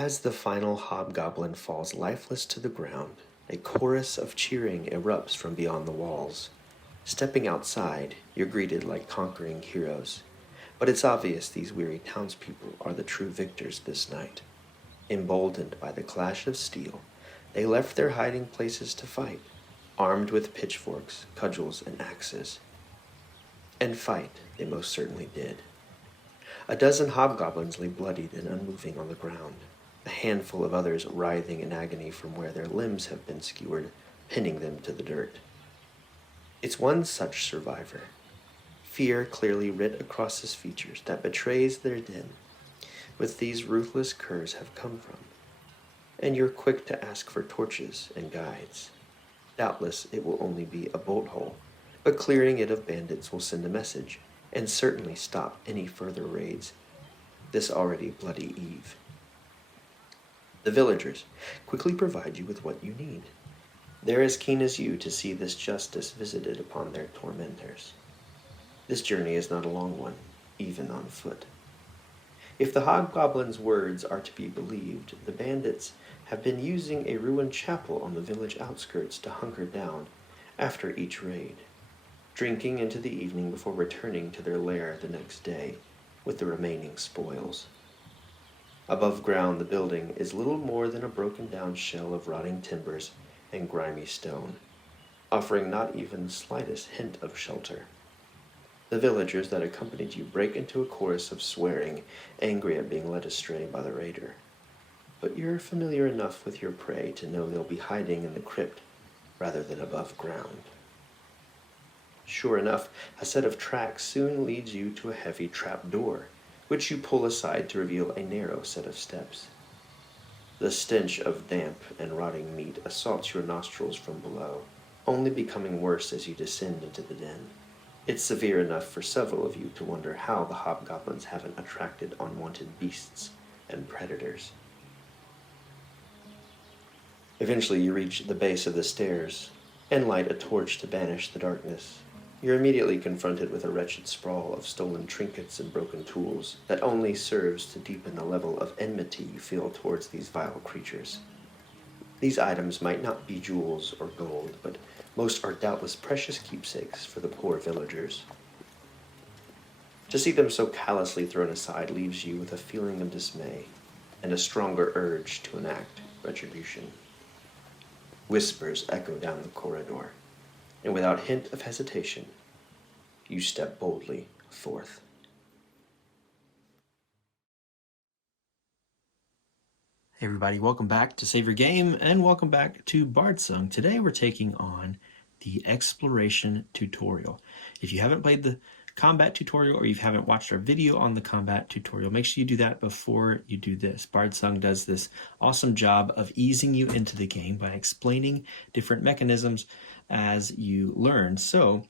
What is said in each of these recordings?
As the final hobgoblin falls lifeless to the ground, a chorus of cheering erupts from beyond the walls. Stepping outside, you're greeted like conquering heroes. But it's obvious these weary townspeople are the true victors this night. Emboldened by the clash of steel, they left their hiding places to fight, armed with pitchforks, cudgels, and axes. And fight they most certainly did. A dozen hobgoblins lay bloodied and unmoving on the ground, a handful of others writhing in agony from where their limbs have been skewered, pinning them to the dirt. It's one such survivor, fear clearly writ across his features, that betrays their den, with these ruthless curs have come from. And you're quick to ask for torches and guides. Doubtless it will only be a bolt hole, but clearing it of bandits will send a message, and certainly stop any further raids this already bloody eve. The villagers quickly provide you with what you need. They're as keen as you to see this justice visited upon their tormentors. This journey is not a long one, even on foot. If the hobgoblin's words are to be believed, the bandits have been using a ruined chapel on the village outskirts to hunker down after each raid, drinking into the evening before returning to their lair the next day with the remaining spoils. Above ground, the building is little more than a broken-down shell of rotting timbers and grimy stone, offering not even the slightest hint of shelter. The villagers that accompanied you break into a chorus of swearing, angry at being led astray by the raider. But you're familiar enough with your prey to know they'll be hiding in the crypt rather than above ground. Sure enough, a set of tracks soon leads you to a heavy trap door, which you pull aside to reveal a narrow set of steps. The stench of damp and rotting meat assaults your nostrils from below, only becoming worse as you descend into the den. It's severe enough for several of you to wonder how the hobgoblins haven't attracted unwanted beasts and predators. Eventually you reach the base of the stairs and light a torch to banish the darkness. You're immediately confronted with a wretched sprawl of stolen trinkets and broken tools that only serves to deepen the level of enmity you feel towards these vile creatures. These items might not be jewels or gold, but most are doubtless precious keepsakes for the poor villagers. To see them so callously thrown aside leaves you with a feeling of dismay and a stronger urge to enact retribution. Whispers echo down the corridor, and without hint of hesitation, you step boldly forth. Hey everybody, welcome back to Save Your Game, and welcome back to Bardsung. Today we're taking on the Exploration Tutorial. If you haven't played the combat tutorial or you haven't watched our video on the combat tutorial, make sure you do that before you do this. Bardsung does this awesome job of easing you into the game by explaining different mechanisms as you learn. So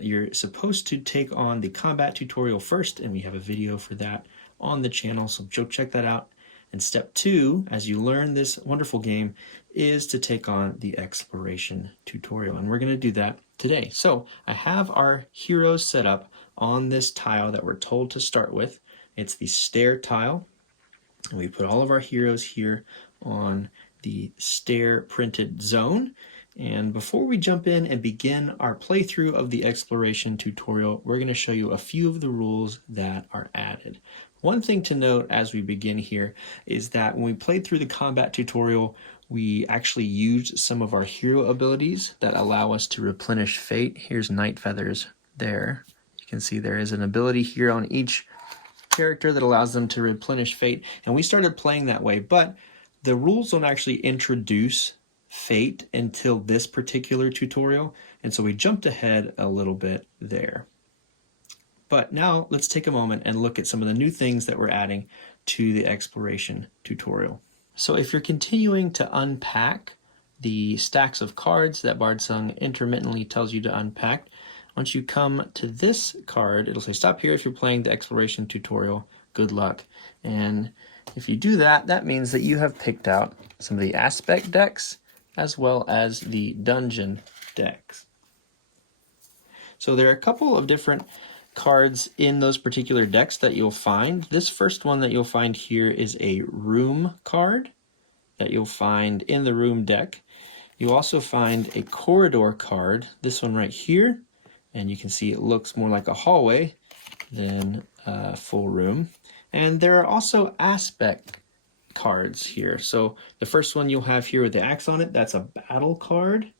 you're supposed to take on the combat tutorial first, and we have a video for that on the channel, so go check that out. And step 2, as you learn this wonderful game, is to take on the exploration tutorial. And we're going to do that today. So I have our heroes set up on this tile that we're told to start with. It's the stair tile. And we put all of our heroes here on the stair printed zone. And before we jump in and begin our playthrough of the exploration tutorial, we're going to show you a few of the rules that are added. One thing to note as we begin here is that when we played through the combat tutorial, we actually used some of our hero abilities that allow us to replenish fate. Here's Night Feathers there. You can see there is an ability here on each character that allows them to replenish fate. And we started playing that way, but the rules don't actually introduce fate until this particular tutorial. And so we jumped ahead a little bit there. But now let's take a moment and look at some of the new things that we're adding to the exploration tutorial. So if you're continuing to unpack the stacks of cards that Bardsung intermittently tells you to unpack, once you come to this card, it'll say stop here if you're playing the exploration tutorial. Good luck. And if you do that, that means that you have picked out some of the aspect decks as well as the dungeon decks. So there are a couple of different cards in those particular decks that you'll find. This first one that you'll find here is a room card that you'll find in the room deck. You'll also find a corridor card, this one right here, and you can see it looks more like a hallway than a full room. And there are also aspect cards here. So the first one you'll have here with the axe on it, that's a battle card.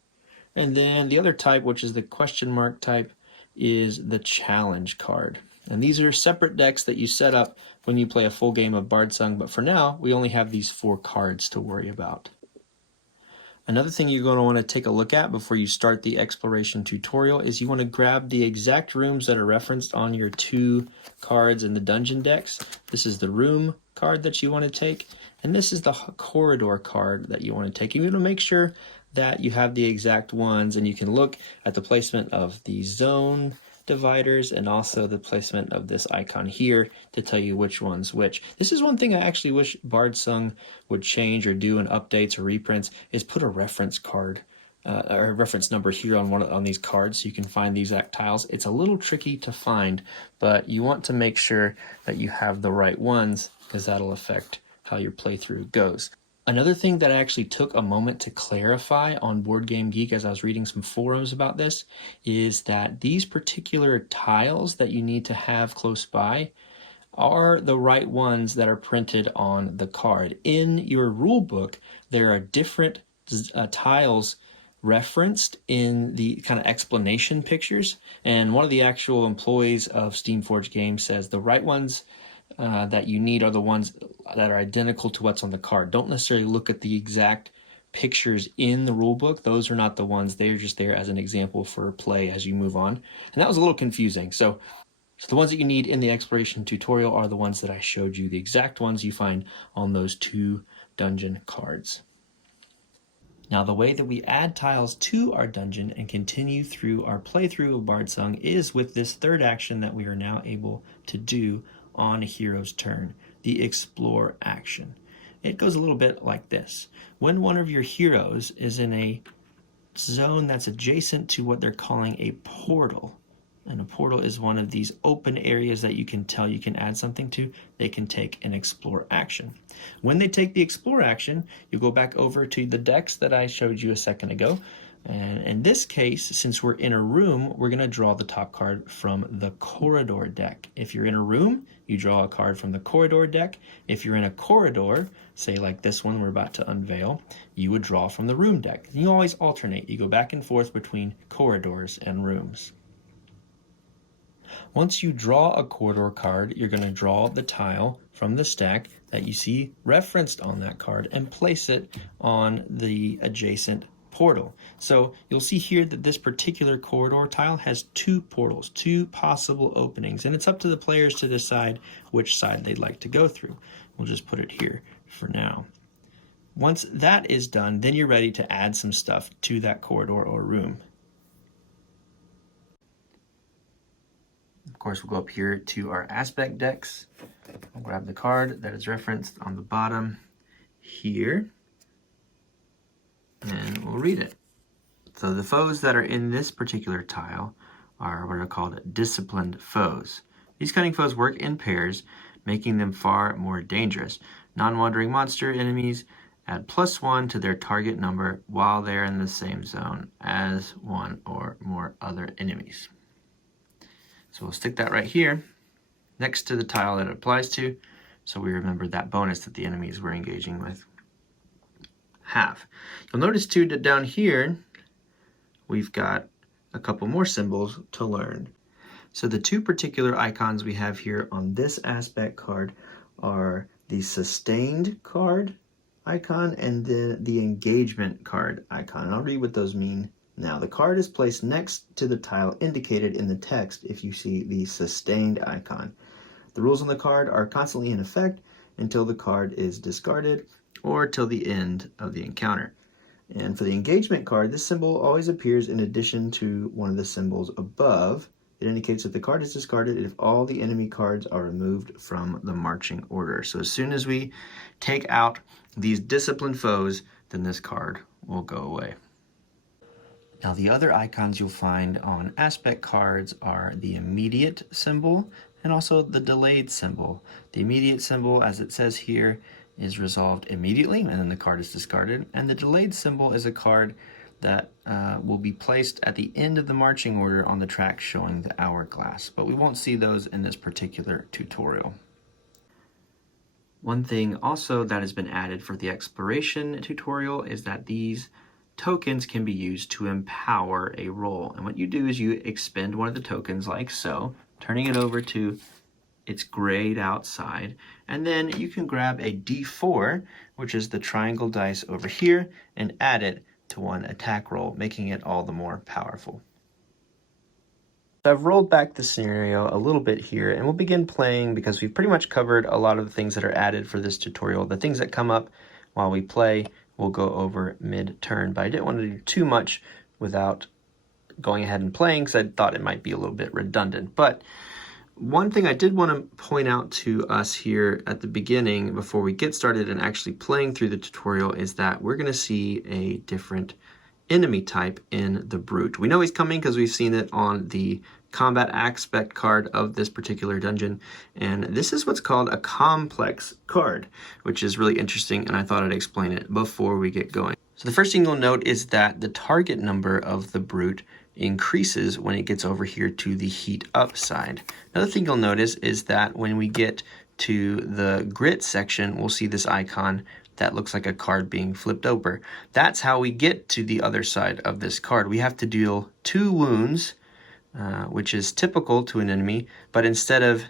And then the other type, which is the question mark type, is the challenge card. And these are separate decks that you set up when you play a full game of Bardsung, but for now, we only have these 4 cards to worry about. Another thing you're going to want to take a look at before you start the exploration tutorial is you want to grab the exact rooms that are referenced on your 2 cards in the dungeon decks. This is the room card that you want to take, and this is the corridor card that you want to take. You want to make sure that you have the exact ones, and you can look at the placement of the zone dividers and also the placement of this icon here to tell you which one's which. This is one thing I actually wish Bardsung would change or do in updates or reprints, is put a reference card or a reference number here on these cards so you can find the exact tiles. It's a little tricky to find, but you want to make sure that you have the right ones because that'll affect how your playthrough goes. Another thing that I actually took a moment to clarify on Board Game Geek as I was reading some forums about this is that these particular tiles that you need to have close by are the right ones that are printed on the card. In your rule book, there are different tiles referenced in the kind of explanation pictures, and one of the actual employees of Steamforged Games says the right ones that you need are the ones that are identical to what's on the card. Don't necessarily look at the exact pictures in the rule book. Those are not the ones. They're just there as an example for play as you move on. And that was a little confusing. So the ones that you need in the exploration tutorial are the ones that I showed you, the exact ones you find on those 2 dungeon cards. Now, the way that we add tiles to our dungeon and continue through our playthrough of Bardsung is with this third action that we are now able to do on a hero's turn, the explore action. It goes a little bit like this. When one of your heroes is in a zone that's adjacent to what they're calling a portal, and a portal is one of these open areas that you can tell you can add something to, they can take an explore action. When they take the explore action, you go back over to the decks that I showed you a second ago. And in this case, since we're in a room, we're going to draw the top card from the corridor deck. If you're in a room, you draw a card from the corridor deck. If you're in a corridor, say like this one we're about to unveil, you would draw from the room deck. You always alternate. You go back and forth between corridors and rooms. Once you draw a corridor card, you're going to draw the tile from the stack that you see referenced on that card and place it on the adjacent portal. So you'll see here that this particular corridor tile has 2 portals, 2 possible openings, and it's up to the players to decide which side they'd like to go through. We'll just put it here for now. Once that is done, then you're ready to add some stuff to that corridor or room. Of course, we'll go up here to our aspect decks. I'll grab the card that is referenced on the bottom here, and we'll read it. So the foes that are in this particular tile are what are called disciplined foes. These cunning foes work in pairs, making them far more dangerous. Non-wandering monster enemies add +1 to their target number while they're in the same zone as one or more other enemies. So we'll stick that right here next to the tile that it applies to, so we remember that bonus that the enemies we're engaging with have. You'll notice too that down here we've got a couple more symbols to learn. So the 2 particular icons we have here on this aspect card are the sustained card icon and then the engagement card icon. And I'll read what those mean now. The card is placed next to the tile indicated in the text if you see the sustained icon. The rules on the card are constantly in effect until the card is discarded or till the end of the encounter. And for the engagement card, this symbol always appears in addition to one of the symbols above. It indicates that the card is discarded if all the enemy cards are removed from the marching order. So as soon as we take out these disciplined foes, then this card will go away. Now the other icons you'll find on aspect cards are the immediate symbol and also the delayed symbol. The immediate symbol, as it says here, is resolved immediately and then the card is discarded. And the delayed symbol is a card that will be placed at the end of the marching order on the track showing the hourglass. But we won't see those in this particular tutorial. One thing also that has been added for the exploration tutorial is that these tokens can be used to empower a roll. And what you do is you expend one of the tokens like so, turning it over to its grayed out side, and then you can grab a D4, which is the triangle dice over here, and add it to one attack roll, making it all the more powerful. So I've rolled back the scenario a little bit here, and we'll begin playing because we've pretty much covered a lot of the things that are added for this tutorial. The things that come up while we play we'll go over mid-turn, but I didn't want to do too much without going ahead and playing because I thought it might be a little bit redundant. But one thing I did want to point out to us here at the beginning before we get started and actually playing through the tutorial is that we're going to see a different enemy type in the Brute. We know he's coming because we've seen it on the combat aspect card of this particular dungeon, and this is what's called a complex card, which is really interesting, and I thought I'd explain it before we get going. So the first thing you'll note is that the target number of the Brute increases when it gets over here to the heat up side. Another thing you'll notice is that when we get to the grit section, we'll see this icon that looks like a card being flipped over. That's how we get to the other side of this card. We have to deal 2 wounds, which is typical to an enemy, but instead of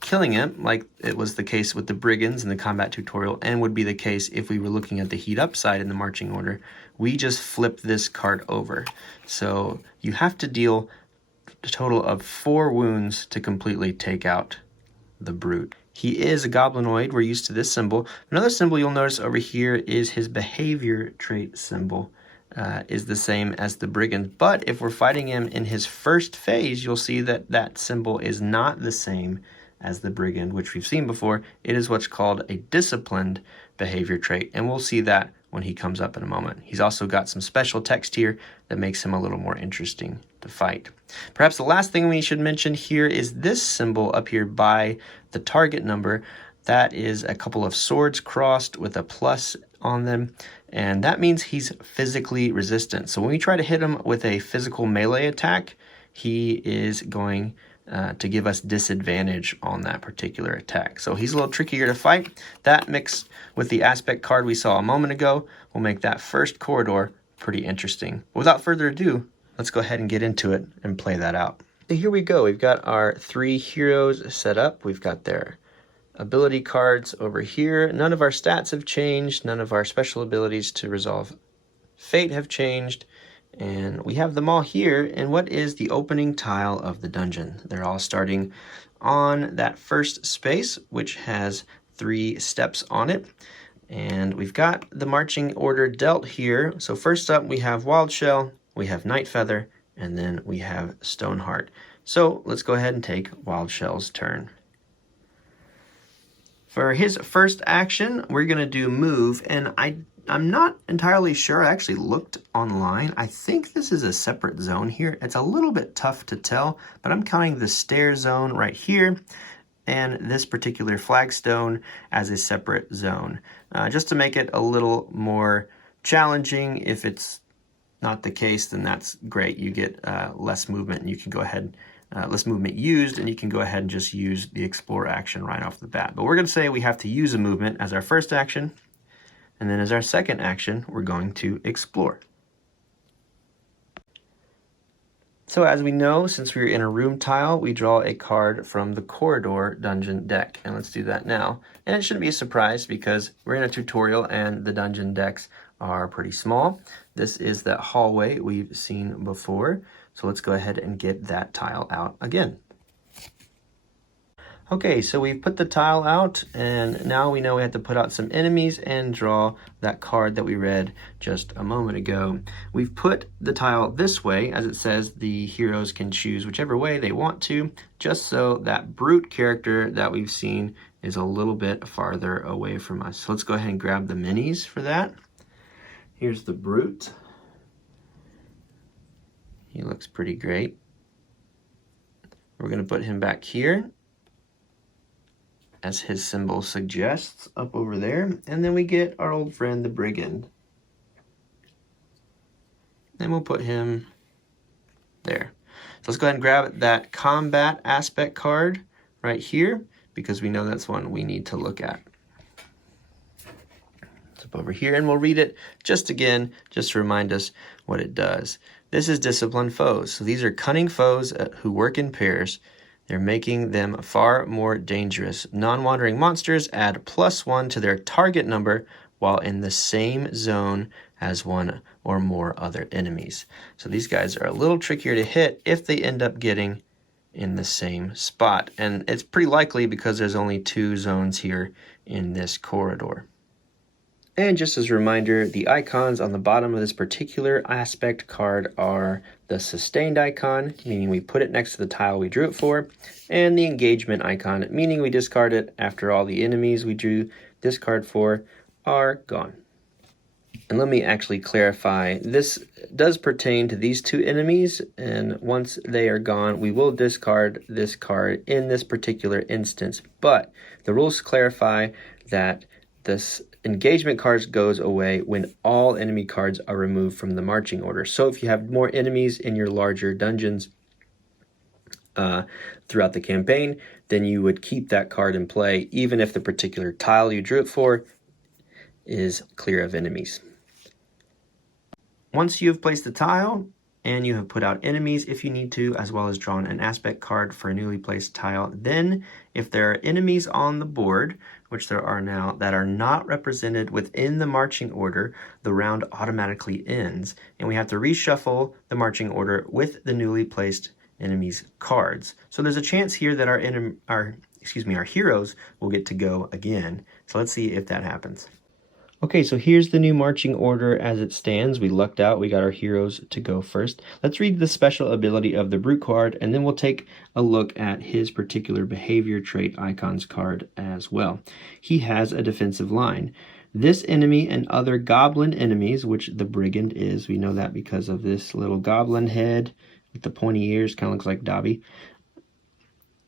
killing him, like it was the case with the brigands in the combat tutorial, and would be the case if we were looking at the heat up side in the marching order, we just flip this card over. So you have to deal a total of 4 wounds to completely take out the Brute. He is a goblinoid. We're used to this symbol. Another symbol you'll notice over here is his behavior trait symbol. Is the same as the brigand, but if we're fighting him in his first phase, you'll see that that symbol is not the same as the brigand, which we've seen before. It is what's called a disciplined behavior trait, and we'll see that when he comes up in a moment. He's also got some special text here that makes him a little more interesting to fight. Perhaps the last thing we should mention here is this symbol up here by the target number. That is a couple of swords crossed with a plus on them, and that means he's physically resistant. So when we try to hit him with a physical melee attack, he is going to give us disadvantage on that particular attack. So he's a little trickier to fight. That mixed with the aspect card we saw a moment ago will make that first corridor pretty interesting. Without further ado, let's go ahead and get into it and play that out. So here we go. We've got our 3 heroes set up. We've got their ability cards over here. None of our stats have changed. None of our special abilities to resolve fate have changed. And we have them all here. And what is the opening tile of the dungeon? They're all starting on that first space, which has 3 steps on it. And we've got the marching order dealt here. So first up, we have Wild Shell, we have Night Feather, and then we have Stoneheart. So let's go ahead and take Wild Shell's turn. For his first action, we're going to do move, and I'm not entirely sure. I actually looked online. I think this is a separate zone here. It's a little bit tough to tell, but I'm counting the stair zone right here and this particular flagstone as a separate zone, just to make it a little more challenging. If it's not the case, then that's great. You get less movement, and you can go ahead less movement used, and you can go ahead and just use the explore action right off the bat. But we're going to say we have to use a movement as our first action, and then as our second action, we're going to explore. So as we know, since we're in a room tile, we draw a card from the corridor dungeon deck. And let's do that now. And it shouldn't be a surprise because we're in a tutorial and the dungeon decks are pretty small. This is that hallway we've seen before. So let's go ahead and get that tile out again. Okay, so we've put the tile out, and now we know we have to put out some enemies and draw that card that we read just a moment ago. We've put the tile this way, as it says the heroes can choose whichever way they want to, just so that brute character that we've seen is a little bit farther away from us. So let's go ahead and grab the minis for that. Here's the brute. He looks pretty great. We're going to put him back here, as his symbol suggests, up over there. And then we get our old friend, the brigand. Then we'll put him there. So let's go ahead and grab that combat aspect card right here, because we know that's one we need to look at. It's up over here, and we'll read it just again, just to remind us what it does. This is disciplined foes. So these are cunning foes who work in pairs. They're making them far more dangerous. Non-wandering monsters add +1 to their target number while in the same zone as one or more other enemies. So these guys are a little trickier to hit if they end up getting in the same spot. And it's pretty likely because there's only 2 zones here in this corridor. And just as a reminder, the icons on the bottom of this particular aspect card are the sustained icon, meaning we put it next to the tile we drew it for, and the engagement icon, meaning we discard it after all the enemies we drew this card for are gone. And let me actually clarify, this does pertain to these 2 enemies, and once they are gone, we will discard this card in this particular instance. But the rules clarify that this engagement cards goes away when all enemy cards are removed from the marching order. So if you have more enemies in your larger dungeons throughout the campaign, then you would keep that card in play, even if the particular tile you drew it for is clear of enemies. Once you have placed the tile, and you have put out enemies if you need to, as well as drawn an aspect card for a newly placed tile, then if there are enemies on the board, which there are now, that are not represented within the marching order, the round automatically ends, and we have to reshuffle the marching order with the newly placed enemies cards. So there's a chance here that our heroes will get to go again. So let's see if that happens. Okay, so here's the new marching order as it stands. We lucked out. We got our heroes to go first. Let's read the special ability of the Brute card, and then we'll take a look at his particular behavior trait icons card as well. He has a defensive line. This enemy and other goblin enemies, which the brigand is, we know that because of this little goblin head with the pointy ears, kind of looks like Dobby.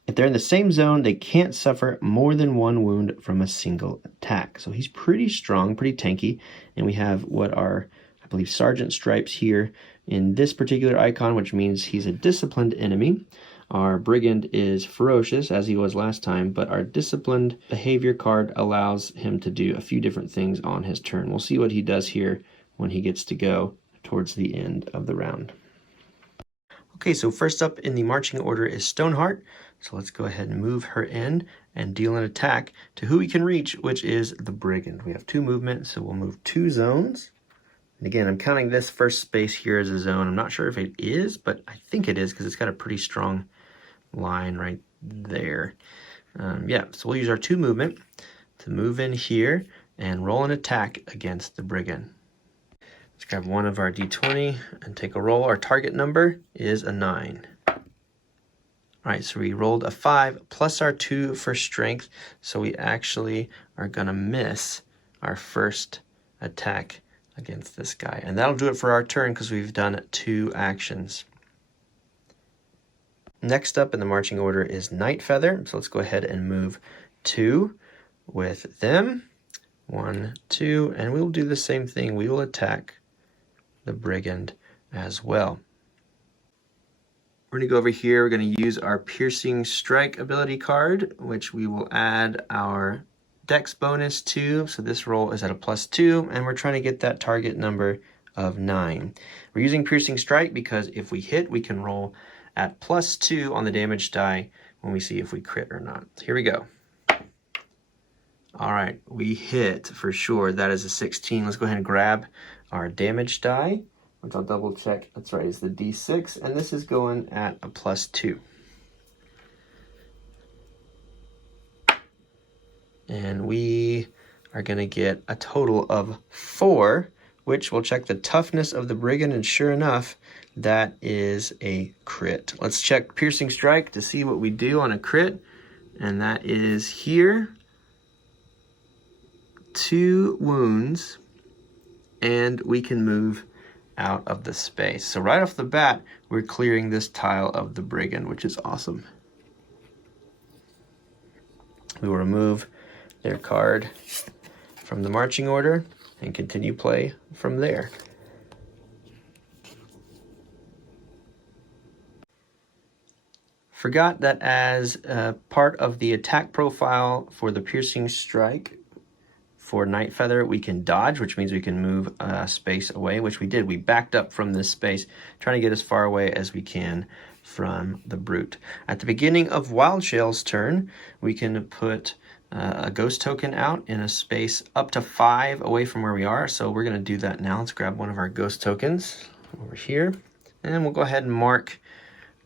If they're in the same zone, they can't suffer more than 1 wound from a single attack. So he's pretty strong, pretty tanky. And we have what are, I believe, sergeant stripes here in this particular icon, which means he's a disciplined enemy. Our brigand is ferocious, as he was last time, but our disciplined behavior card allows him to do a few different things on his turn. We'll see what he does here when he gets to go towards the end of the round. Okay, so first up in the marching order is Stoneheart. So let's go ahead and move her in and deal an attack to who we can reach, which is the brigand. We have 2 movement, so we'll move 2 zones. And again, I'm counting this first space here as a zone. I'm not sure if it is, but I think it is because it's got a pretty strong line right there. Yeah, so we'll use our 2 movement to move in here and roll an attack against the brigand. Let's grab one of our d20 and take a roll. Our target number is a 9. All right, so we rolled a 5 plus our 2 for strength, so we actually are going to miss our first attack against this guy. And that'll do it for our turn because we've done 2 actions. Next up in the marching order is Night Feather, so let's go ahead and move 2 with them. 1, 2, and we'll do the same thing. We will attack the brigand as well. We're going to go over here. We're going to use our Piercing Strike ability card, which we will add our Dex bonus to. So this roll is at a +2, and we're trying to get that target number of 9. We're using Piercing Strike because if we hit, we can roll at +2 on the damage die when we see if we crit or not. So here we go. All right, we hit for sure. That is a 16. Let's go ahead and grab our damage die, which I'll double check. That's right, it's the D6, and this is going at a +2. And we are going to get a total of 4, which will check the toughness of the brigand, and sure enough, that is a crit. Let's check Piercing Strike to see what we do on a crit, and that is here. 2 wounds, and we can move out of the space. So right off the bat, we're clearing this tile of the brigand, which is awesome. We will remove their card from the marching order and continue play from there. Forgot that as part of the attack profile for the piercing strike for Night Feather, we can dodge, which means we can move a space away, which we did. We backed up from this space, trying to get as far away as we can from the brute. At the beginning of Wildshell's turn, we can put a ghost token out in a space up to 5 away from where we are. So we're going to do that now. Let's grab one of our ghost tokens over here, and we'll go ahead and mark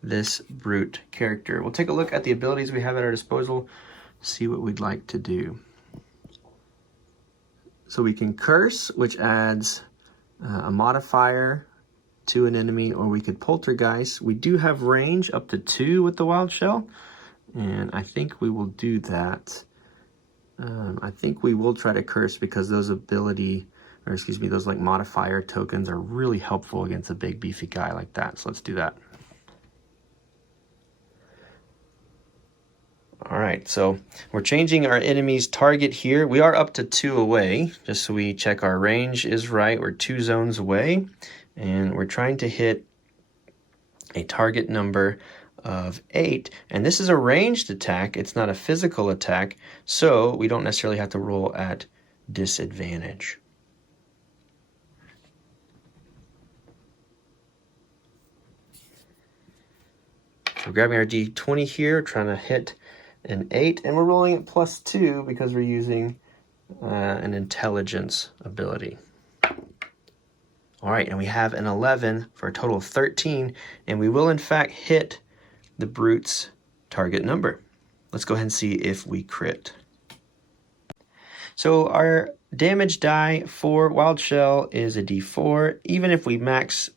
this brute character. We'll take a look at the abilities we have at our disposal, see what we'd like to do. So we can curse, which adds a modifier to an enemy, or we could poltergeist. We do have range up to 2 with the wild shell, and I think we will do that. I think we will try to curse because those those like modifier tokens are really helpful against a big beefy guy like that. So let's do that. All right, so we're changing our enemy's target here. We are up to 2 away, just so we check our range is right. We're 2 zones away, and we're trying to hit a target number of 8. And this is a ranged attack. It's not a physical attack, so we don't necessarily have to roll at disadvantage. So we're grabbing our D20 here, trying to hit an 8, and we're rolling it +2 because we're using an intelligence ability. All right, and we have an 11 for a total of 13, and we will in fact hit the brute's target number. Let's go ahead and see if we crit. So our damage die for Wild Shell is a D4. Even if we max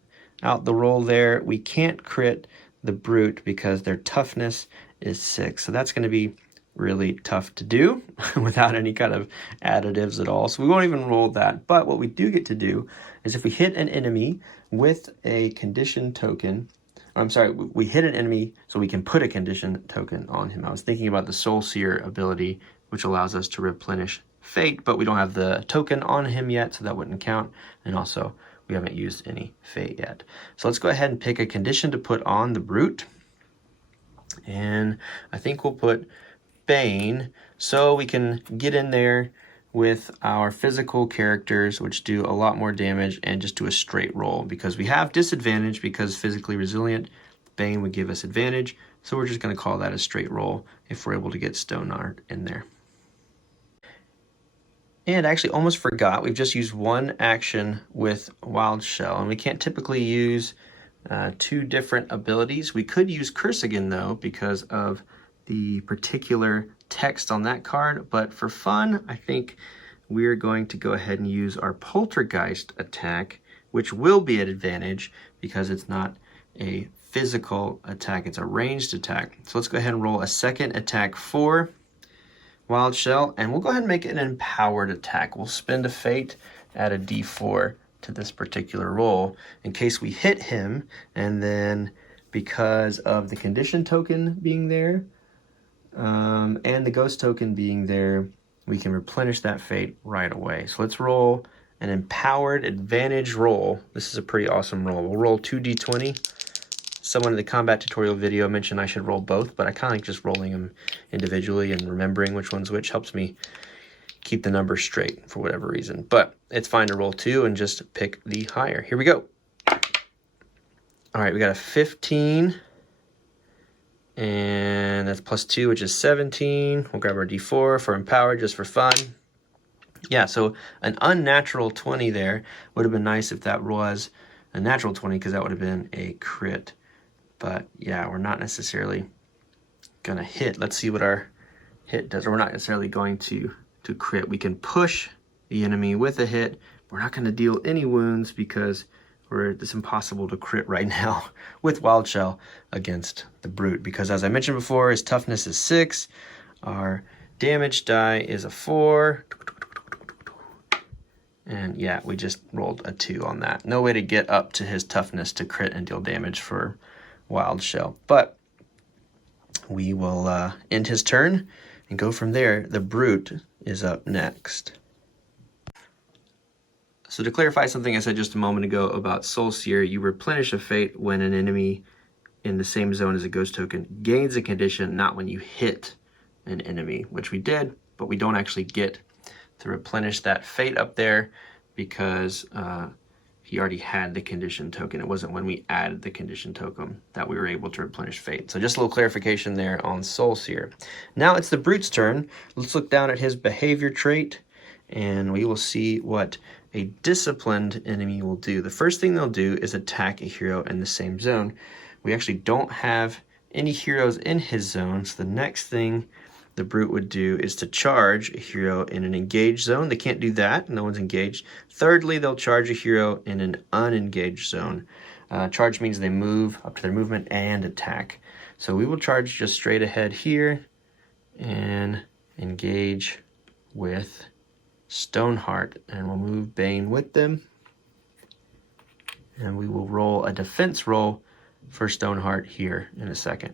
out the roll there, we can't crit the brute because their toughness is 6. So that's going to be really tough to do without any kind of additives at all. So we won't even roll that. But what we do get to do is if we hit an enemy with a condition token, we hit an enemy so we can put a condition token on him. I was thinking about the Soul Seer ability, which allows us to replenish fate, but we don't have the token on him yet, so that wouldn't count. And also, we haven't used any fate yet. So let's go ahead and pick a condition to put on the brute. And I think we'll put Bane so we can get in there with our physical characters, which do a lot more damage, and just do a straight roll. Because we have disadvantage because physically resilient, Bane would give us advantage. So we're just going to call that a straight roll if we're able to get Stone Art in there. And I actually almost forgot, we've just used 1 action with Wild Shell, and we can't typically use 2 different abilities. We could use Curse again though, because of the particular text on that card, but for fun, I think we're going to go ahead and use our Poltergeist attack, which will be at advantage because it's not a physical attack, it's a ranged attack. So let's go ahead and roll a second attack for Wild Shell, and we'll go ahead and make it an empowered attack. We'll spend a fate, add a D4 to this particular roll in case we hit him, and then because of the condition token being there and the ghost token being there, we can replenish that fate right away. So let's roll an empowered advantage roll. This is a pretty awesome roll. We'll roll 2 D20. Someone in the combat tutorial video mentioned I should roll both, but I kind of like just rolling them individually and remembering which one's which helps me keep the numbers straight for whatever reason. But it's fine to roll 2 and just pick the higher. Here we go. All right, we got a 15, and that's +2, which is 17. We'll grab our D4 for empowered just for fun. Yeah, so an unnatural 20 there. Would have been nice if that was a natural 20 because that would have been a crit. But yeah, we're not necessarily gonna hit. Let's see what our hit does. Or we're not necessarily going to crit. We can push the enemy with a hit. We're not gonna deal any wounds because it's impossible to crit right now with Wild Shell against the brute. Because as I mentioned before, his toughness is 6. Our damage die is a 4. And yeah, we just rolled a 2 on that. No way to get up to his toughness to crit and deal damage for Wild Shell. But we will end his turn and go from there. The Brute is up next. So to clarify something I said just a moment ago about Soul Seer, you replenish a fate when an enemy in the same zone as a ghost token gains a condition, not when you hit an enemy, which we did, but we don't actually get to replenish that fate up there because he already had the condition token. It wasn't when we added the condition token that we were able to replenish fate. So just a little clarification there on Soul Seer. Now it's the Brute's turn. Let's look down at his behavior trait and we will see what a disciplined enemy will do. The first thing they'll do is attack a hero in the same zone. We actually don't have any heroes in his zone, so the next thing the Brute would do is to charge a hero in an engaged zone. They can't do that, no one's engaged. Thirdly, they'll charge a hero in an unengaged zone. Charge means they move up to their movement and attack. So we will charge just straight ahead here and engage with Stoneheart, and we'll move Bane with them. And we will roll a defense roll for Stoneheart here in a second.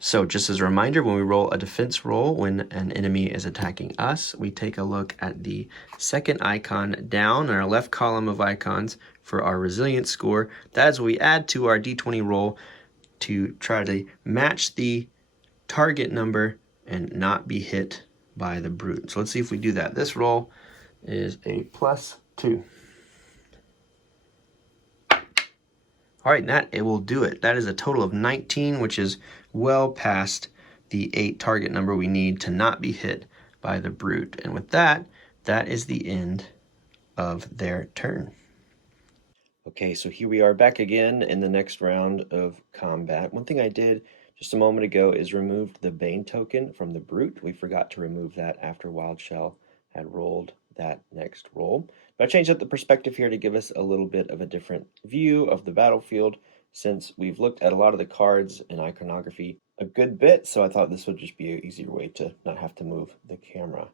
So just as a reminder, when we roll a defense roll when an enemy is attacking us, we take a look at the second icon down in our left column of icons for our resilience score. That is what we add to our d20 roll to try to match the target number and not be hit by the Brute. So let's see if we do that. This roll is a +2. All right, that it will do it. That is a total of 19, which is well past the 8 target number we need to not be hit by the Brute. And with that, that is the end of their turn. Okay, so here we are back again in the next round of combat. One thing I did just a moment ago is removed the Bane token from the Brute. We forgot to remove that after Wild Shell had rolled that next roll. But I changed up the perspective here to give us a little bit of a different view of the battlefield since we've looked at a lot of the cards in iconography a good bit, so I thought this would just be an easier way to not have to move the camera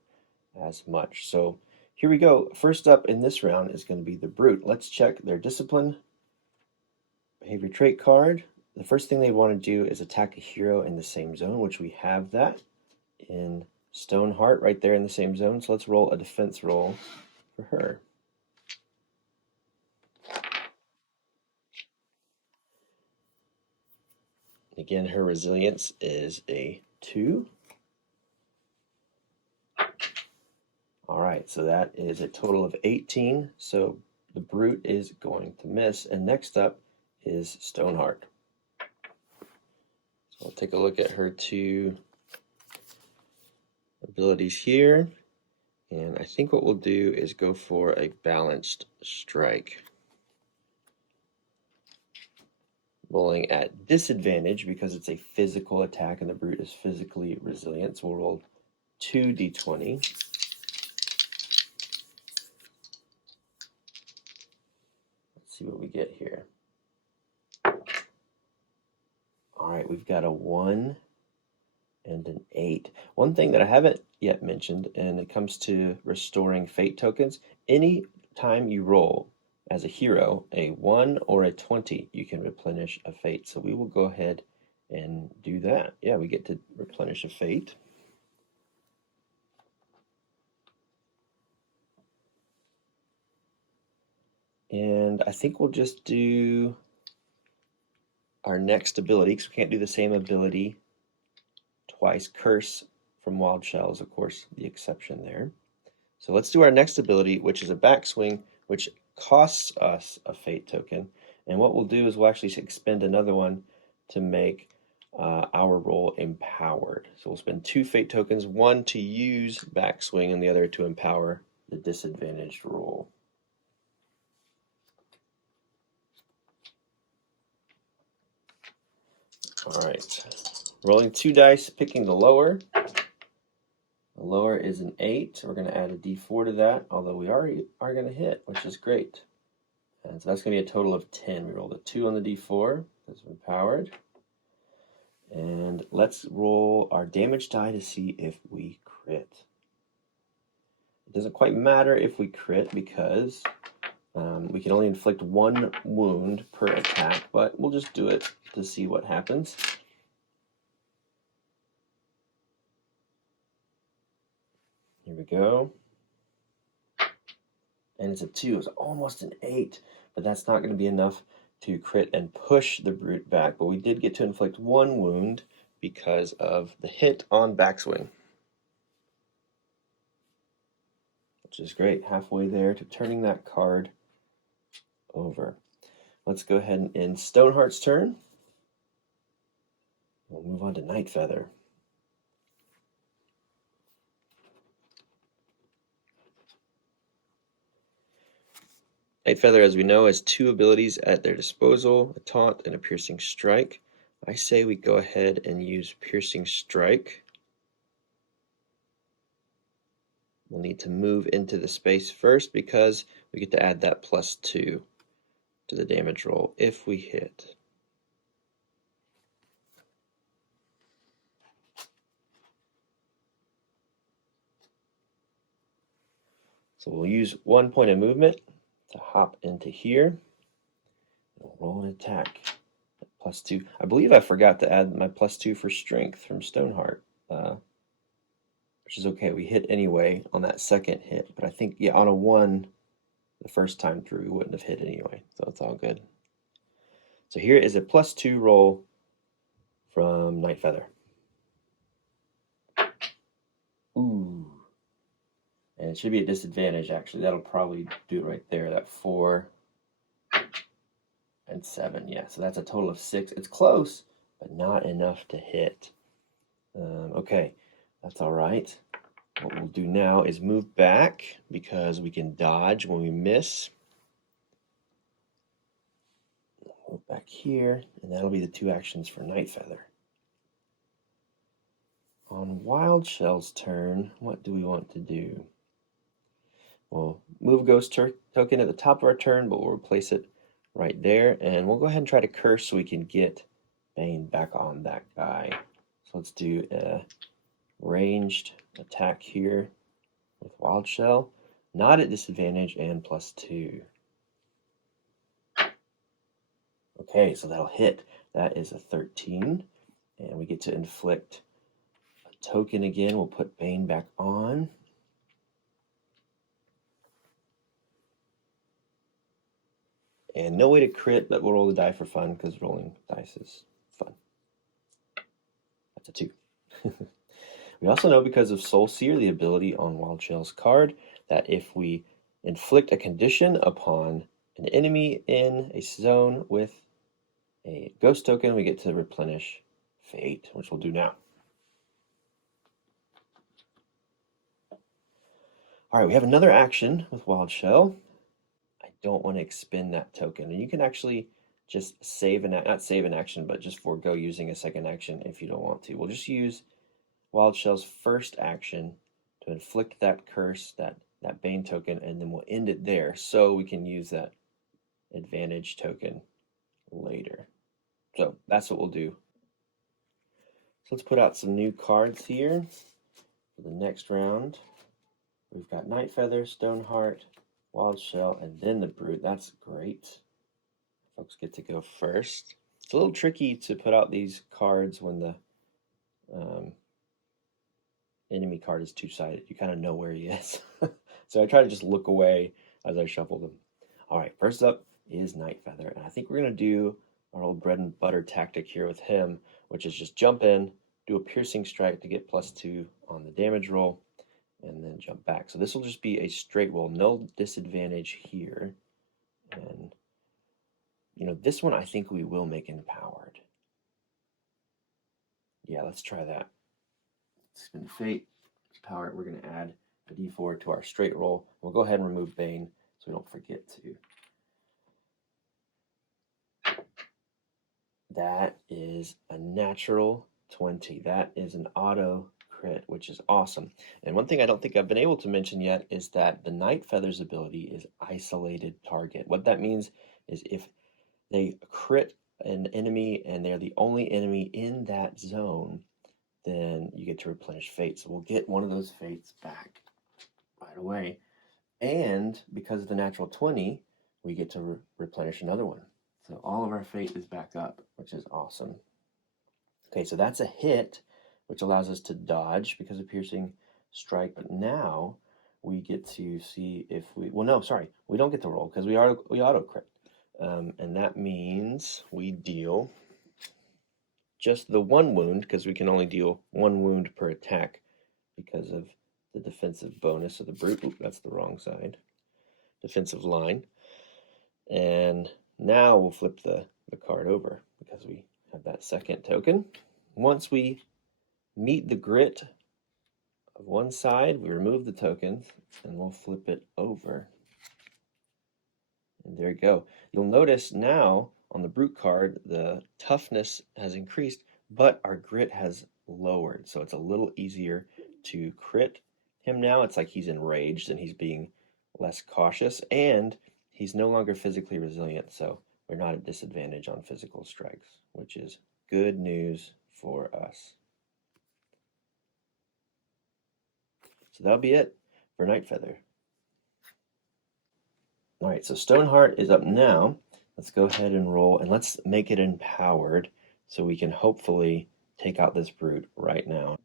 as much. So here we go. First up in this round is going to be the Brute. Let's check their discipline behavior trait card. The first thing they want to do is attack a hero in the same zone, which we have that in Stoneheart right there in the same zone. So let's roll a defense roll for her. Again, her resilience is a 2. All right, so that is a total of 18. So the Brute is going to miss. And next up is Stoneheart. So I'll take a look at her 2 abilities here. And I think what we'll do is go for a balanced strike. Rolling at disadvantage because it's a physical attack and the Brute is physically resilient. So we'll roll 2d20. Let's see what we get here. All right, we've got a 1 and an 8. One thing that I haven't yet mentioned, and it comes to restoring fate tokens, any time you roll as a hero a 1 or a 20, you can replenish a fate. So we will go ahead and do that. Yeah, we get to replenish a fate. And I think we'll just do our next ability, because we can't do the same ability twice. Curse from Wild Shell is, of course, the exception there. So let's do our next ability, which is a backswing, which costs us a fate token. And what we'll do is we'll actually expend another one to make our roll empowered. So we'll spend 2 fate tokens, one to use backswing and the other to empower the disadvantaged roll. All right, rolling 2 dice, picking the lower. The lower is an 8. We're going to add a d4 to that, although we already are going to hit, which is great. And so that's going to be a total of 10. We rolled a 2 on the d4 because we're empowered. And let's roll our damage die to see if we crit. doesn't quite matter if we crit because we can only inflict 1 wound per attack, but we'll just do it to see what happens. Here we go. And it's a 2. It's almost an 8, but that's not going to be enough to crit and push the brute back. But we did get to inflict 1 wound because of the hit on backswing, which is great. Halfway there to turning that card over. Let's go ahead and end Stoneheart's turn. We'll move on to Night Feather. Night Feather, as we know, has 2 abilities at their disposal, a taunt and a piercing strike. I say we go ahead and use piercing strike. We'll need to move into the space first because we get to add that +2 to the damage roll if we hit. So we'll use 1 point of movement to hop into here. We'll roll an attack. +2. I believe I forgot to add my +2 for strength from Stoneheart, which is okay. We hit anyway on that second hit, but I think, yeah, on a 1 the first time through, we wouldn't have hit anyway, so it's all good. So here is a +2 roll from Night Feather. Ooh. And it should be a disadvantage, actually. That'll probably do it right there, that 4 and 7. Yeah, so that's a total of 6. It's close, but not enough to hit. Okay, that's all right. What we'll do now is move back because we can dodge when we miss. Move back here, and that'll be the 2 actions for Night Feather. On Wild Shell's turn, what do we want to do? We'll move Ghost Token at the top of our turn, but we'll replace it right there, and we'll go ahead and try to curse so we can get Bane back on that guy. So let's do a ranged attack here with Wild Shell, not at disadvantage, and +2. Okay, so that'll hit. That is a 13, and we get to inflict a token again. We'll put Bane back on. And no way to crit, but we'll roll the die for fun because rolling dice is fun. That's a 2. We also know because of Soul Seer, the ability on Wild Shell's card, that if we inflict a condition upon an enemy in a zone with a ghost token, we get to replenish fate, which we'll do now. All right, we have another action with Wild Shell. I don't want to expend that token, and you can actually just save not save an action, but just forego using a second action if you don't want to. We'll just use Wild Shell's first action to inflict that curse, that Bane token, and then we'll end it there so we can use that advantage token later. So that's what we'll do. So let's put out some new cards here for the next round. We've got Night Feather, Stoneheart, Wild Shell, and then the Brute. That's great. Folks get to go first. It's a little tricky to put out these cards when the enemy card is two-sided. You kind of know where he is. So I try to just look away as I shuffle them. All right, first up is Night Feather. And I think we're going to do our old bread and butter tactic here with him, which is just jump in, do a piercing strike to get +2 on the damage roll, and then jump back. So this will just be a straight roll, no disadvantage here. And, you know, this one I think we will make empowered. Yeah, let's try that. Spin Fate, power it. We're going to add a d4 to our straight roll. We'll go ahead and remove Bane so we don't forget to. That is a natural 20. That is an auto crit, which is awesome. And one thing I don't think I've been able to mention yet is that the Night Feather's ability is isolated target. What that means is if they crit an enemy and they're the only enemy in that zone, then you get to replenish fate. So we'll get one of those fates back by right away. And because of the natural 20, we get to replenish another one. So all of our fate is back up, which is awesome. Okay, so that's a hit, which allows us to dodge because of piercing strike. But now we get to see if we, well, no, sorry, we don't get to roll because we auto crit. And that means we deal just the one wound because we can only deal one wound per attack because of the defensive bonus of the brute. Oop, that's the wrong side. Defensive line. And now we'll flip the card over because we have that second token. Once we meet the grit of one side, we remove the tokens and we'll flip it over. And there you go. You'll notice now on the brute card, the toughness has increased, but our grit has lowered. So it's a little easier to crit him now. It's like he's enraged and he's being less cautious, and he's no longer physically resilient. So we're not at disadvantage on physical strikes, which is good news for us. So that'll be it for Nightfeather. All right, so Stoneheart is up now. Let's go ahead and roll, and let's make it empowered so we can hopefully take out this brute right now.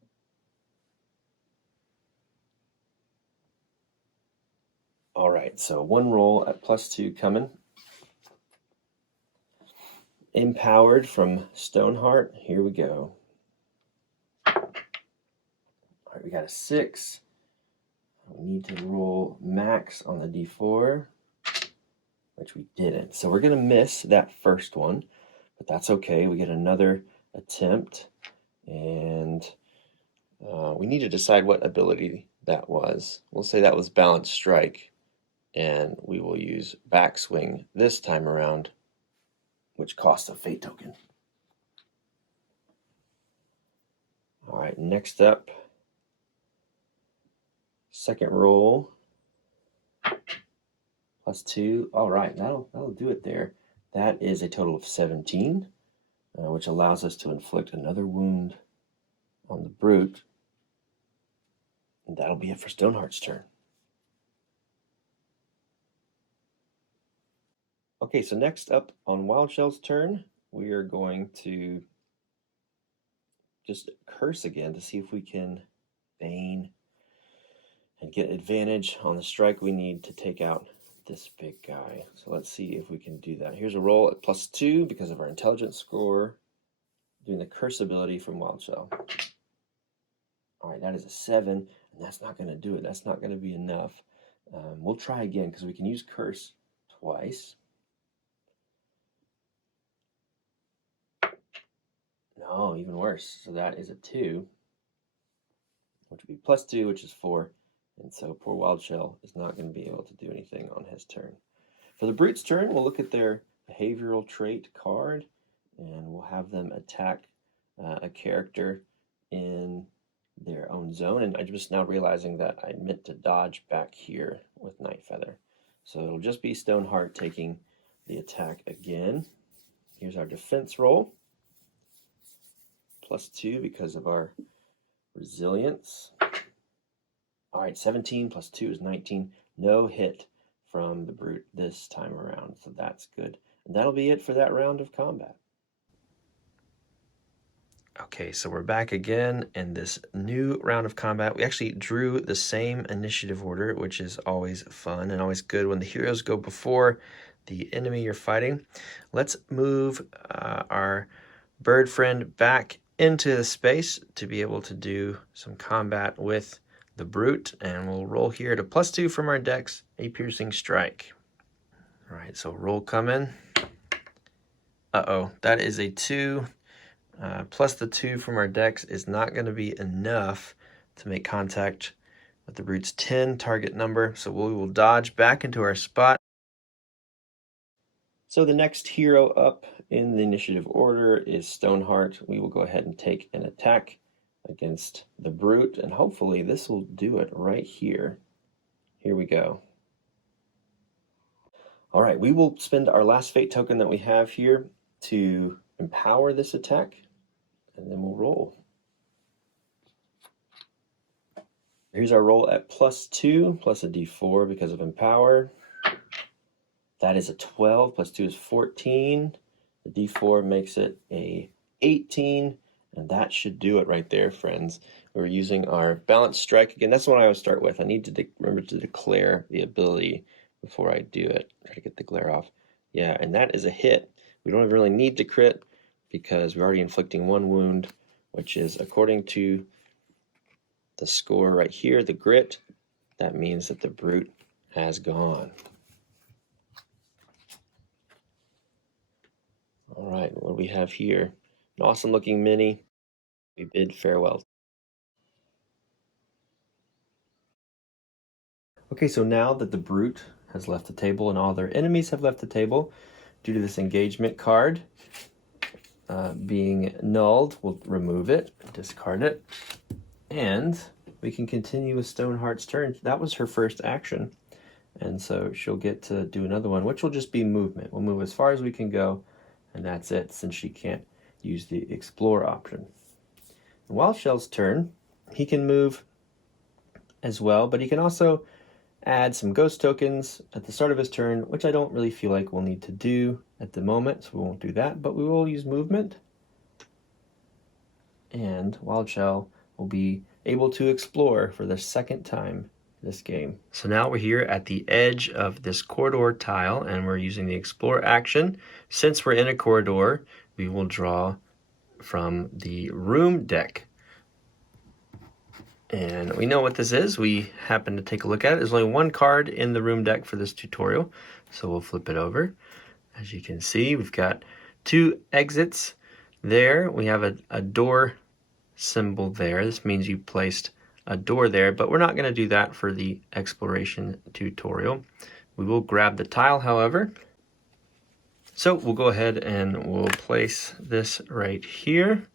All right, so one roll at +2 coming. Empowered from Stoneheart. Here we go. All right, we got a 6. We need to roll max on the D4, which we didn't. So we're going to miss that first one, but that's okay. We get another attempt, and we need to decide what ability that was. We'll say that was Balanced Strike, and we will use Backswing this time around, which costs a fate token. All right, next up, second roll, +2. All right, that'll do it there. That is a total of 17, which allows us to inflict another wound on the brute. And that'll be it for Stoneheart's turn. Okay, so next up on Wildshell's turn, we are going to just curse again to see if we can Bane and get advantage on the strike we need to take out this big guy. So let's see if we can do that. Here's a roll at +2 because of our intelligence score, doing the curse ability from Wildshell. All right, that is a 7, and that's not going to do it. That's not going to be enough. We'll try again because we can use curse twice. No, even worse. So that is a 2, which would be +2, which is 4. And so poor Wildshell is not going to be able to do anything on his turn. For the brute's turn, we'll look at their behavioral trait card, and we'll have them attack a character in their own zone. And I'm just now realizing that I meant to dodge back here with Nightfeather. So it'll just be Stoneheart taking the attack again. Here's our defense roll. +2 because of our resilience. All right, 17 + 2 is 19. No hit from the brute this time around, so that's good. And that'll be it for that round of combat. Okay, so we're back again in this new round of combat. We actually drew the same initiative order, which is always fun and always good when the heroes go before the enemy you're fighting. Let's move our bird friend back into the space to be able to do some combat with the brute, and we'll roll here to +2 from our dex, a piercing strike. All right, so roll coming. Uh-oh, that is a 2. Plus the 2 from our dex is not going to be enough to make contact with the brute's 10 target number, so we will dodge back into our spot. So the next hero up in the initiative order is Stoneheart. We will go ahead and take an attack against the brute, and hopefully this will do it right here. Here we go. All right, we will spend our last fate token that we have here to empower this attack, and then we'll roll. Here's our roll at +2, plus a d4 because of Empower. That is a 12, plus 2 is 14. The d4 makes it a 18, and that should do it right there, friends. We're using our Balanced Strike. Again, that's the one I always start with. I need to remember to declare the ability before I do it. Try to get the glare off. Yeah, and that is a hit. We don't really need to crit because we're already inflicting 1 wound, which is, according to the score right here, the grit, that means that the brute has gone. All right, what do we have here? An awesome looking mini. We bid farewell. Okay, so now that the brute has left the table and all their enemies have left the table, due to this engagement card being nulled, we'll remove it, discard it, and we can continue with Stoneheart's turn. That was her first action, and so she'll get to do another one, which will just be movement. We'll move as far as we can go, and that's it, since she can't use the Explore option. And Wildshell's turn, he can move as well, but he can also add some ghost tokens at the start of his turn, which I don't really feel like we'll need to do at the moment, so we won't do that, but we will use movement. And Wildshell will be able to explore for the second time this game. So now we're here at the edge of this corridor tile, and we're using the Explore action. Since we're in a corridor, we will draw from the room deck. And we know what this is. We happen to take a look at it. There's only 1 card in the room deck for this tutorial, so we'll flip it over. As you can see, we've got 2 exits there. We have a door symbol there. This means you placed a door there, but we're not going to do that for the exploration tutorial. We will grab the tile, however. So we'll go ahead and we'll place this right here.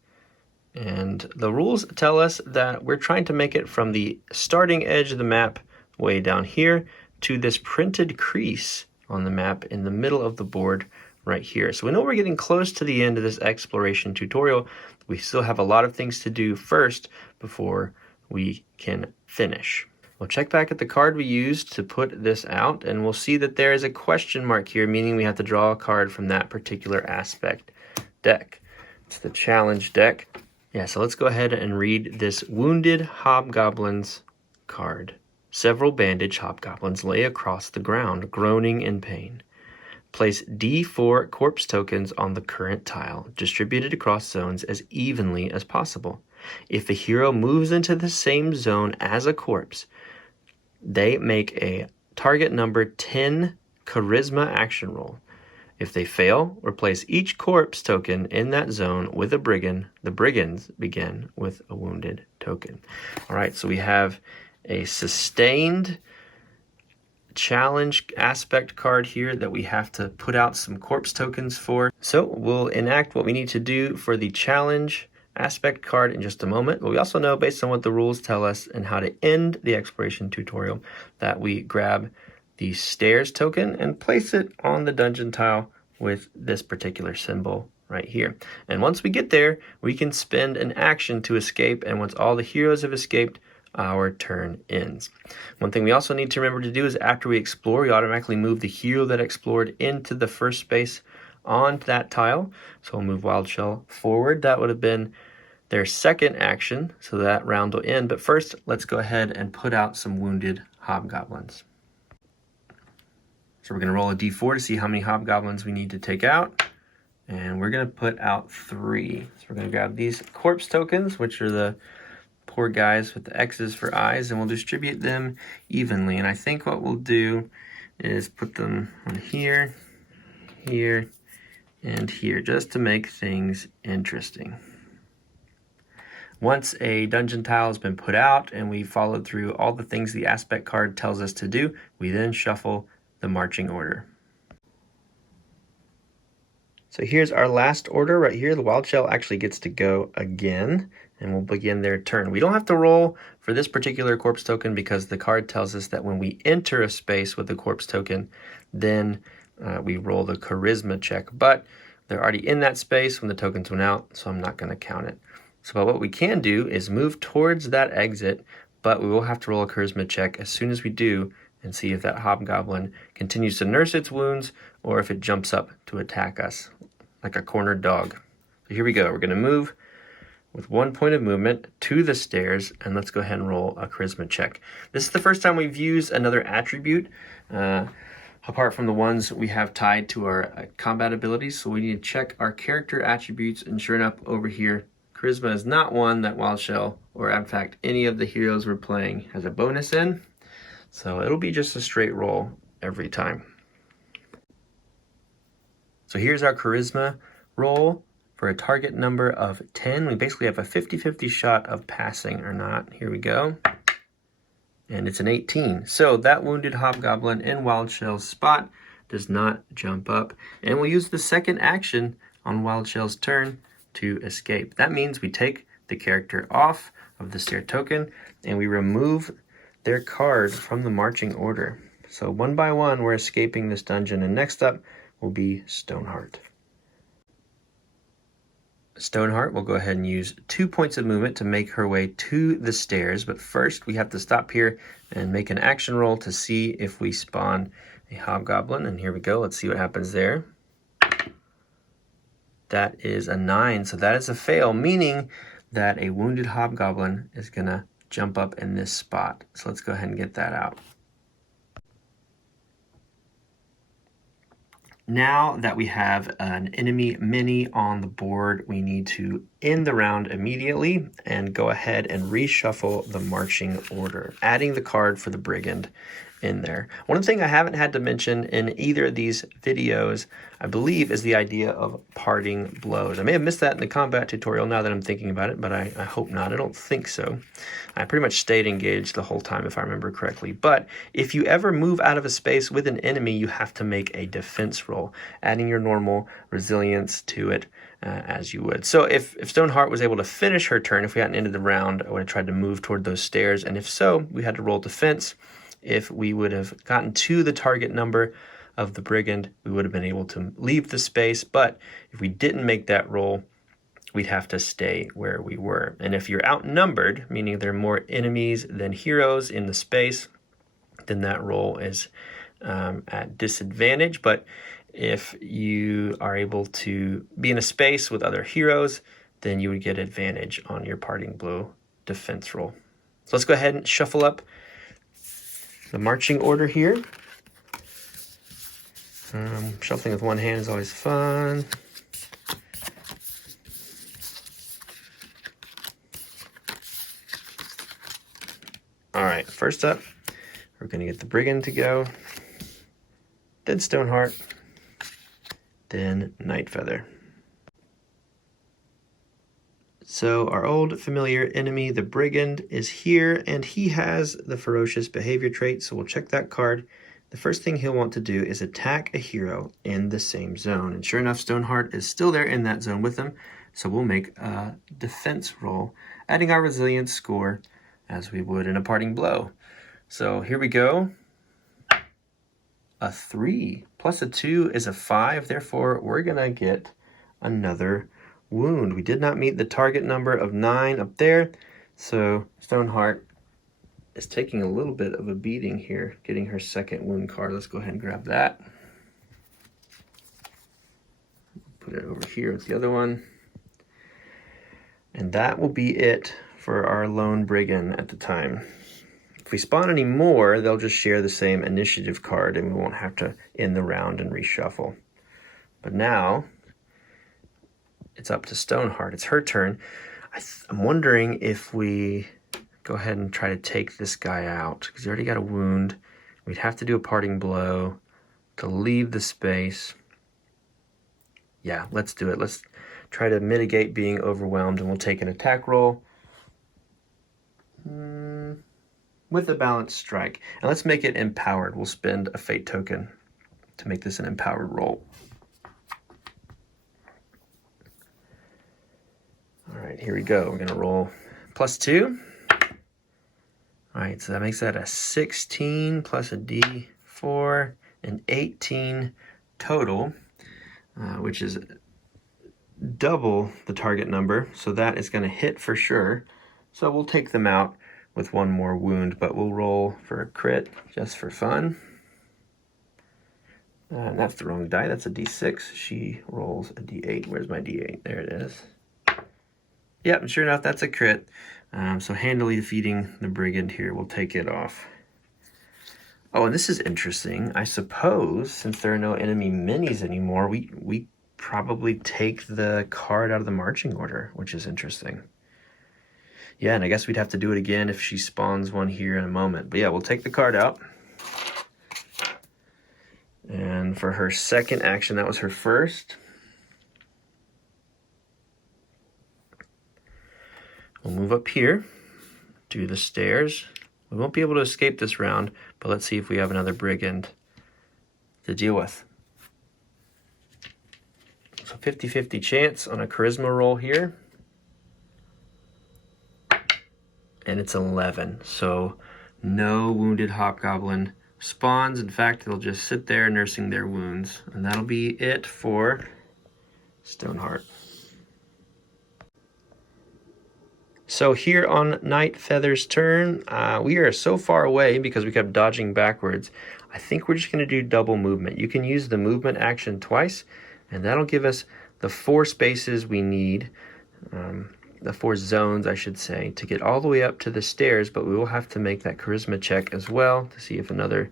And the rules tell us that we're trying to make it from the starting edge of the map way down here to this printed crease on the map in the middle of the board right here. So we know we're getting close to the end of this exploration tutorial. We still have a lot of things to do first before we can finish. We'll check back at the card we used to put this out, and we'll see that there is a question mark here, meaning we have to draw a card from that particular aspect deck. It's the challenge deck. Yeah, so let's go ahead and read this Wounded Hobgoblins card. Several bandaged hobgoblins lay across the ground, groaning in pain. Place D4 corpse tokens on the current tile, distributed across zones as evenly as possible. If a hero moves into the same zone as a corpse, they make a target number 10 charisma action roll. If they fail, replace each corpse token in that zone with a brigand. The brigands begin with a wounded token. All right, so we have a sustained challenge aspect card here that we have to put out some corpse tokens for. So we'll enact what we need to do for the challenge aspect card in just a moment. But we also know, based on what the rules tell us and how to end the exploration tutorial, that we grab the stairs token and place it on the dungeon tile with this particular symbol right here. And once we get there, we can spend an action to escape, and once all the heroes have escaped, our turn ends. One thing we also need to remember to do is after we explore, we automatically move the hero that explored into the first space on that tile. So we'll move Wildshell forward. That would have been their second action, so that round will end. But first, let's go ahead and put out some wounded hobgoblins. So we're going to roll a d4 to see how many hobgoblins we need to take out. And we're going to put out 3. So we're going to grab these corpse tokens, which are the poor guys with the X's for eyes, and we'll distribute them evenly. And I think what we'll do is put them on here, here, and here, just to make things interesting. Once a dungeon tile has been put out and we followed through all the things the aspect card tells us to do, we then shuffle the marching order. So here's our last order right here. The Wildshell actually gets to go again, and we'll begin their turn. We don't have to roll for this particular corpse token because the card tells us that when we enter a space with the corpse token, then we roll the charisma check. But they're already in that space when the tokens went out, so I'm not going to count it. So what we can do is move towards that exit, but we will have to roll a charisma check as soon as we do and see if that hobgoblin continues to nurse its wounds or if it jumps up to attack us like a cornered dog. So here we go. We're going to move with 1 point of movement to the stairs, and let's go ahead and roll a charisma check. This is the first time we've used another attribute apart from the ones we have tied to our combat abilities, so we need to check our character attributes, and sure enough, over here, charisma is not one that Wild Shell, or in fact any of the heroes we're playing, has a bonus in, so it'll be just a straight roll every time. So here's our charisma roll for a target number of 10. We basically have a 50-50 shot of passing or not. Here we go. And it's an 18. So that wounded hobgoblin in Wild Shell's spot does not jump up. And we'll use the second action on Wild Shell's turn to escape. That means we take the character off of the stair token and we remove their card from the marching order. So one by one, we're escaping this dungeon, and next up will be Stoneheart. Stoneheart will go ahead and use 2 points of movement to make her way to the stairs, but first we have to stop here and make an action roll to see if we spawn a hobgoblin, and here we go. Let's see what happens there. That is a 9, so that is a fail, meaning that a wounded hobgoblin is going to jump up in this spot. So let's go ahead and get that out. Now that we have an enemy mini on the board, we need to end the round immediately and go ahead and reshuffle the marching order, adding the card for the brigand in there. One thing I haven't had to mention in either of these videos, I believe, is the idea of parting blows. I may have missed that in the combat tutorial now that I'm thinking about it, but I hope not. I don't think so. I pretty much stayed engaged the whole time, if I remember correctly. But if you ever move out of a space with an enemy, you have to make a defense roll, adding your normal resilience to it as you would. So if Stoneheart was able to finish her turn, if we hadn't ended the round, I would have tried to move toward those stairs. And if so, we had to roll defense. If we would have gotten to the target number of the brigand, we would have been able to leave the space. But if we didn't make that roll, we'd have to stay where we were. And if you're outnumbered, meaning there are more enemies than heroes in the space, then that roll is at disadvantage. But if you are able to be in a space with other heroes, then you would get advantage on your parting blow defense roll. So let's go ahead and shuffle up the marching order here. Shuffling with one hand is always fun. All right, first up, we're going to get the brigand to go, then Stoneheart, then Nightfeather. So our old familiar enemy, the brigand, is here, and he has the ferocious behavior trait, so we'll check that card. The first thing he'll want to do is attack a hero in the same zone, and sure enough, Stoneheart is still there in that zone with him, so we'll make a defense roll, adding our resilience score as we would in a parting blow. So here we go. A 3 plus a 2 is a 5, therefore we're going to get another wound. We did not meet the target number of 9 up there, so Stoneheart is taking a little bit of a beating here, getting her second wound card. Let's go ahead and grab that. Put it over here with the other one. And that will be it for our lone brigand at the time. If we spawn any more, they'll just share the same initiative card and we won't have to end the round and reshuffle. But now it's up to Stoneheart. It's her turn. I'm wondering if we go ahead and try to take this guy out, because he already got a wound. We'd have to do a parting blow to leave the space. Yeah, let's do it. Let's try to mitigate being overwhelmed, and we'll take an attack roll with a balanced strike. And let's make it empowered. We'll spend a fate token to make this an empowered roll. All right, here we go. We're going to roll +2. All right, so that makes that a 16 plus a D4, an 18 total, which is double the target number. So that is going to hit for sure. So we'll take them out with one more wound, but we'll roll for a crit just for fun. And that's the wrong die. That's a D6. She rolls a D8. Where's my D8? There it is. Yep, and sure enough, that's a crit. So handily defeating the brigand here will take it off. Oh, and this is interesting. I suppose, since there are no enemy minis anymore, we probably take the card out of the marching order, which is interesting. Yeah, and I guess we'd have to do it again if she spawns one here in a moment. But yeah, we'll take the card out. And for her second action, that was her first. We'll move up here, do the stairs. We won't be able to escape this round, but let's see if we have another brigand to deal with. So 50-50 chance on a charisma roll here. And it's 11, so no wounded hobgoblin spawns. In fact, they'll just sit there nursing their wounds. And that'll be it for Stoneheart. So here on Night Feather's turn, we are so far away because we kept dodging backwards. I think we're just going to do double movement. You can use the movement action twice, and that'll give us the 4 spaces we need, the 4 zones, I should say, to get all the way up to the stairs, but we will have to make that charisma check as well to see if another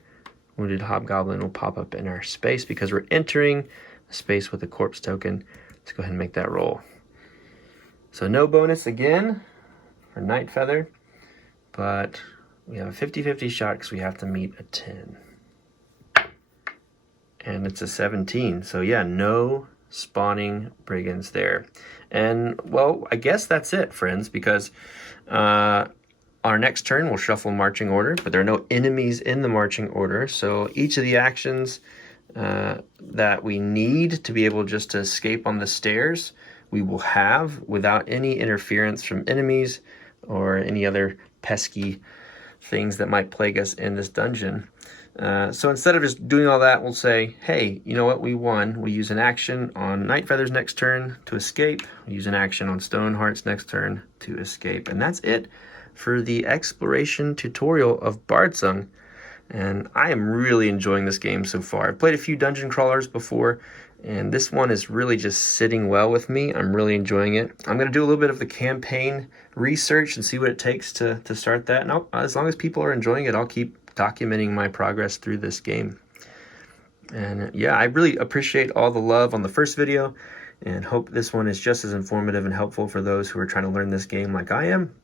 wounded hobgoblin will pop up in our space because we're entering a space with a corpse token. Let's go ahead and make that roll. So no bonus again for Night Feather, but we have a 50-50 shot because we have to meet a 10. And it's a 17, so yeah, no spawning brigands there. And well, I guess that's it, friends, because our next turn we'll shuffle marching order, but there are no enemies in the marching order, so each of the actions that we need to be able just to escape on the stairs we will have without any interference from enemies or any other pesky things that might plague us in this dungeon. So instead of just doing all that, we'll say, hey, you know what, we won. We use an action on Night Feather's next turn to escape. We use an action on Stoneheart's next turn to escape. And that's it for the Exploration Tutorial of Bardsung. And I am really enjoying this game so far. I've played a few dungeon crawlers before, and this one is really just sitting well with me. I'm really enjoying it. I'm going to do a little bit of the campaign research and see what it takes to start that. And as long as people are enjoying it, I'll keep documenting my progress through this game. And yeah, I really appreciate all the love on the first video and hope this one is just as informative and helpful for those who are trying to learn this game like I am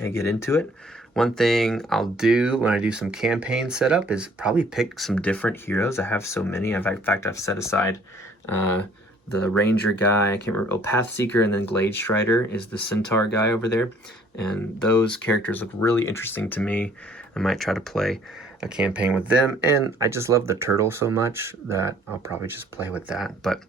and get into it. One thing I'll do when I do some campaign setup is probably pick some different heroes. I have so many. In fact, I've set aside the ranger guy, I can't remember, Pathseeker, and then Glade Strider is the centaur guy over there. And those characters look really interesting to me. I might try to play a campaign with them. And I just love the turtle so much that I'll probably just play with that. But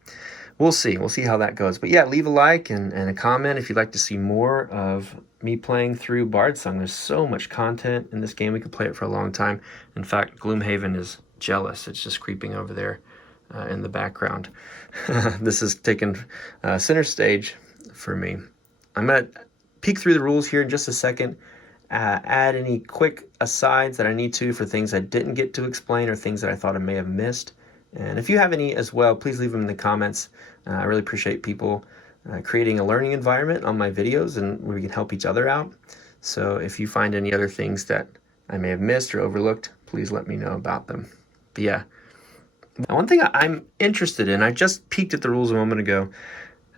we'll see. We'll see how that goes. But yeah, leave a like and a comment if you'd like to see more of me playing through Bardsung. There's so much content in this game. We could play it for a long time. In fact, Gloomhaven is jealous. It's just creeping over there in the background. This is taken center stage for me. I'm going to peek through the rules here in just a second. Add any quick asides that I need to for things I didn't get to explain or things that I thought I may have missed. And if you have any as well, please leave them in the comments. I really appreciate people creating a learning environment on my videos and where we can help each other out. So if you find any other things that I may have missed or overlooked, please let me know about them. But yeah, one thing I'm interested in, I just peeked at the rules a moment ago,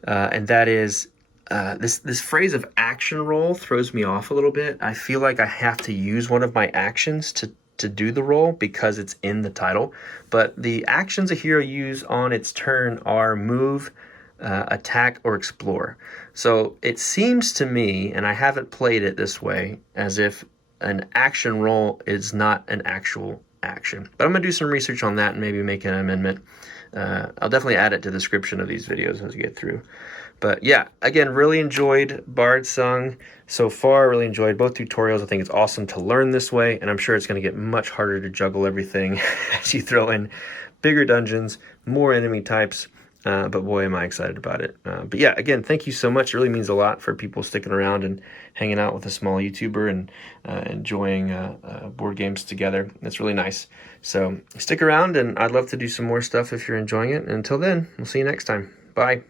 and that is this phrase of action roll throws me off a little bit. I feel like I have to use one of my actions to do the roll because it's in the title. But the actions a hero use on its turn are move, attack, or explore. So it seems to me, and I haven't played it this way, as if an action roll is not an actual action. But I'm going to do some research on that and maybe make an amendment. I'll definitely add it to the description of these videos as we get through. But yeah, again, really enjoyed Bardsung so far. Really enjoyed both tutorials. I think it's awesome to learn this way, and I'm sure it's going to get much harder to juggle everything as you throw in bigger dungeons, more enemy types, but boy, am I excited about it. But yeah, again, thank you so much. It really means a lot for people sticking around and hanging out with a small YouTuber and enjoying board games together. It's really nice. So stick around, and I'd love to do some more stuff if you're enjoying it. And until then, we'll see you next time. Bye.